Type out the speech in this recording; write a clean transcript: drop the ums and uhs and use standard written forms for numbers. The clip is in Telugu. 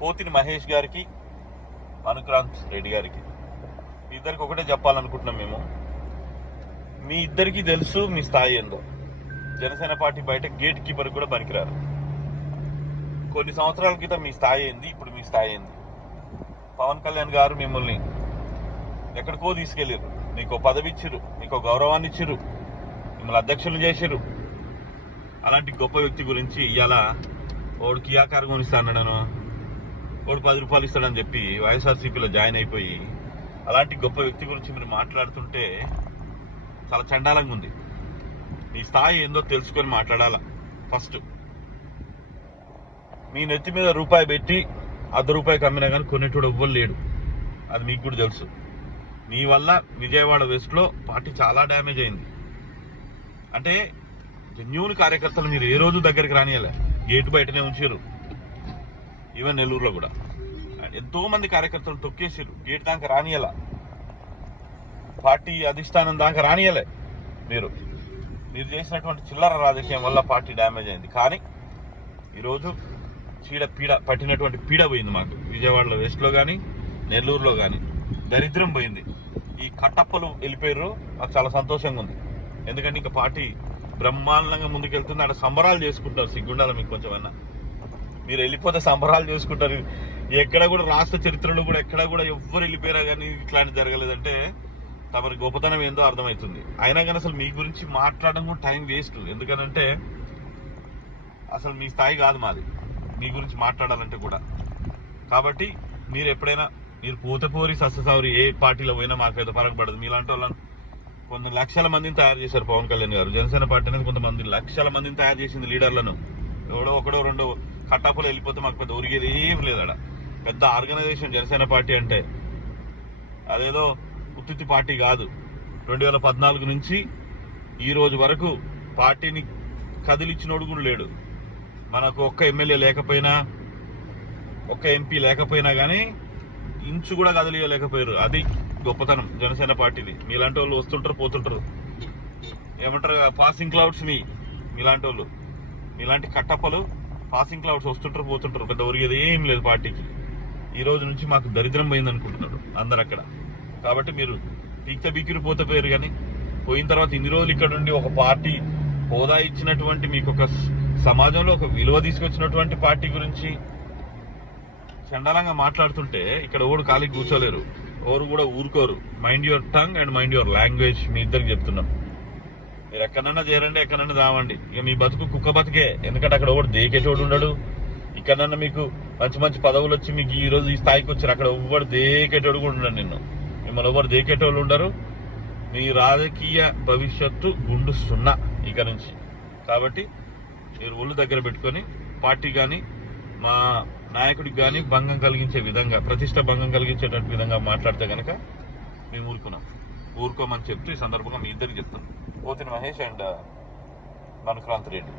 పోతిని మహేష్ గారికి, అనుక్రాంత్ రెడ్డి గారికి, ఇద్దరికి ఒకటే చెప్పాలనుకుంటున్నాం. మేము మీ ఇద్దరికి తెలుసు మీ స్థాయి ఏందో. జనసేన పార్టీ బయట గేట్ కీపర్ కూడా పనికిరారు. కొన్ని సంవత్సరాల క్రితం మీ స్థాయి ఏంది, ఇప్పుడు మీ స్థాయి ఏంది? పవన్ కళ్యాణ్ గారు మిమ్మల్ని ఎక్కడికో తీసుకెళ్ళారు, మీకు పదవి ఇచ్చిర్రు, మీకు గౌరవాన్ని ఇచ్చిర్రు, మిమ్మల్ని అధ్యక్షులు చేసిర్రు. అలాంటి గొప్ప వ్యక్తి గురించి ఇవాళ వాడు కియా కారు కొనిస్తానను, వాడు 10 రూపాయలు ఇస్తాడని చెప్పి వైఎస్ఆర్సీపీలో జాయిన్ అయిపోయి అలాంటి గొప్ప వ్యక్తి గురించి మీరు మాట్లాడుతుంటే చాలా చండాలంగా ఉంది. మీ స్థాయి ఏందో తెలుసుకొని మాట్లాడాలా. ఫస్ట్ మీ నెత్తి మీద రూపాయి పెట్టి ₹1 అమ్మినా కానీ కొనేటోడు ఎవ్వరు లేడు, అది మీకు కూడా తెలుసు. మీ వల్ల విజయవాడ వెస్ట్లో పార్టీ చాలా డ్యామేజ్ అయింది. అంటే జెన్యూన్ కార్యకర్తలు మీరు ఏ రోజు దగ్గరికి రానియలే, గేటు బయటనే ఉంచారు. ఈవెన్ నెల్లూరులో కూడా ఎంతో మంది కార్యకర్తలు తొక్కేసారు, గేట్ దాకా రానియలా, పార్టీ అధిష్టానం దాకా రానియలే. మీరు చేసినటువంటి చిల్లర రాజకీయం వల్ల పార్టీ డ్యామేజ్ అయింది. కానీ ఈరోజు పీడ పట్టినటువంటి పీడ పోయింది మాకు. విజయవాడలో వెస్ట్లో కానీ నెల్లూరులో కానీ దరిద్రం పోయింది. ఈ కట్టప్పలు వెళ్ళిపోయారు, నాకు చాలా సంతోషంగా ఉంది. ఎందుకంటే ఇంకా పార్టీ బ్రహ్మాండంగా ముందుకెళ్తుంది. అక్కడ సంబరాలు చేసుకుంటారు. సిగ్గుండాలి మీకు కొంచెమన్నా. మీరు వెళ్ళిపోతే సంబరాలు చేసుకుంటారు. ఎక్కడ కూడా రాష్ట్ర చరిత్రలో కూడా ఎక్కడ కూడా ఎవ్వరు వెళ్ళిపోయారా కానీ ఇట్లాంటి జరగలేదంటే తమరి గొప్పతనం ఏందో అర్థమవుతుంది. అయినా కానీ అసలు మీ గురించి మాట్లాడడం కూడా టైం వేస్ట్. ఎందుకనంటే అసలు మీ స్థాయి కాదు మాది మీ గురించి మాట్లాడాలంటే కూడా. కాబట్టి మీరు ఎప్పుడైనా మీరు పోరి సస్యసావరి ఏ పార్టీలో పోయినా మాకు పెద్ద ఫరక పడదు. మీలాంటి వాళ్ళని కొన్ని లక్షల మందిని తయారు చేశారు పవన్ కళ్యాణ్ గారు. జనసేన పార్టీ అనేది కొంతమంది లక్షల మందిని తయారు చేసింది లీడర్లను. ఎవడో ఒకడో రెండో కట్టాపులు వెళ్ళిపోతే మాకు పెద్ద ఉరిగేది ఏం లేదు. అక్కడ పెద్ద ఆర్గనైజేషన్ జనసేన పార్టీ అంటే. అదేదో ఉత్తి పార్టీ కాదు. 2014 నుంచి ఈ రోజు వరకు పార్టీని కదిలిచ్చినోడు కూడా లేడు. మనకు ఒక్క ఎమ్మెల్యే లేకపోయినా, ఒక్క ఎంపీ లేకపోయినా కానీ ఇంచు కూడా కదిలియలేకపోయారు. అది గొప్పతనం జనసేన పార్టీది. మీలాంటి వాళ్ళు వస్తుంటారు పోతుంటారు, ఏమంటారు పాసింగ్ క్లౌడ్స్. మీలాంటి వాళ్ళు, మీలాంటి కట్టప్పలు పాసింగ్ క్లౌడ్స్ వస్తుంటారు పోతుంటారు. పెద్ద ఒరిగేది ఏం లేదు పార్టీకి. ఈ రోజు నుంచి మాకు దరిద్రం పోయింది అనుకుంటున్నారు అందరు అక్కడ. కాబట్టి మీరు బీకిరు పోతే పోయారు. కానీ పోయిన తర్వాత ఇన్ని రోజులు ఇక్కడ నుండి ఒక పార్టీ హోదా ఇచ్చినటువంటి, మీకు ఒక సమాజంలో ఒక విలువ తీసుకొచ్చినటువంటి పార్టీ గురించి చండాలంగా మాట్లాడుతుంటే ఇక్కడ ఓడు ఖాళీ కూర్చోలేరు, ఎవరు కూడా ఊరుకోరు. Mind your tongue and mind your language. మీ ఇద్దరికి చెప్తున్నాం, మీరు ఎక్కడన్నా చేరండి, ఎక్కడన్నా రావండి. ఇక మీ బతుకు కుక్క బతికే. ఎందుకంటే అక్కడ ఒకటి దేకేటోడు ఉండడు. ఇక్కడన్నా మీకు మంచి మంచి పదవులు వచ్చి మీకు ఈ రోజు ఈ స్థాయికి వచ్చారు. అక్కడ ఎవరు దేకేటోడు కూడా ఉండడు. మిమ్మల్ని ఎవరు దేకేటోళ్ళు ఉండరు. మీ రాజకీయ భవిష్యత్తు గుండు సున్నా ఇక నుంచి. కాబట్టి మీరు ఒళ్ళు దగ్గర పెట్టుకొని పార్టీ కానీ మా నాయకుడికి కానీ భంగం కలిగించే విధంగా, ప్రతిష్ట భంగం కలిగించేటట్టు విధంగా మాట్లాడితే కనుక మేము ఊరుకోమని చెప్తూ ఈ సందర్భంగా మీ ఇద్దరికి చెప్తాను. పోతిని మహేష్ అండ్ అనుక్రాంత్ రెడ్డి.